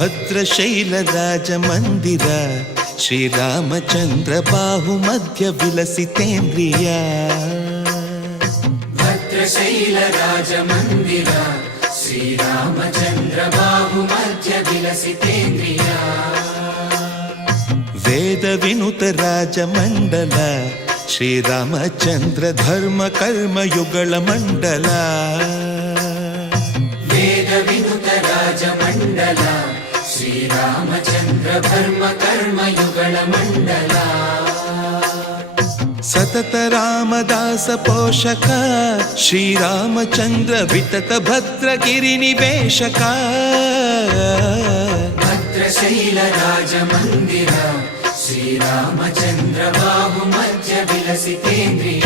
ಭದ್ರಶೈಲರಾಜಮಂದಿರ ಶ್ರೀರಾಮಚಂದ್ರ ಬಾಹುಮಧ್ಯ ವಿಲಸಿತೇಂದ್ರಿಯ. ಭದ್ರಶೈಲರಾಜಮಂದಿರ ಶ್ರೀರಾಮಚಂದ್ರ ಬಾಹುಮಧ್ಯ ವಿಲಸಿತೇಂದ್ರಿಯ. ವೇದ ವಿನುತ ರಾಜಮಂಡಲ ಶ್ರೀರಾಮಚಂದ್ರ ಧರ್ಮ ಕರ್ಮಯುಗಳ ಮಂಡಲ. ವೇದ ವಿನುತ ರಾಜಮಂಡಲ ಶ್ರೀರಾಮಚಂದ್ರ ಧರ್ಮ ಕರ್ಮಯುಗಳ ಮಂಡಲ. ಸತತ ರಾಮದಾಸ ಪೋಷಕ ಶ್ರೀರಾಮಚಂದ್ರ ವಿತತ ಭದ್ರಗಿರಿ ನಿವೇಶಕ. ಭದ್ರಶೈಲ ರಾಜಮಂದಿರ ಶ್ರೀರಾಮಚಂದ್ರ ಬಾಹುಮಧ್ಯ ವಿಲಸಿತೇಂದ್ರಿಯ.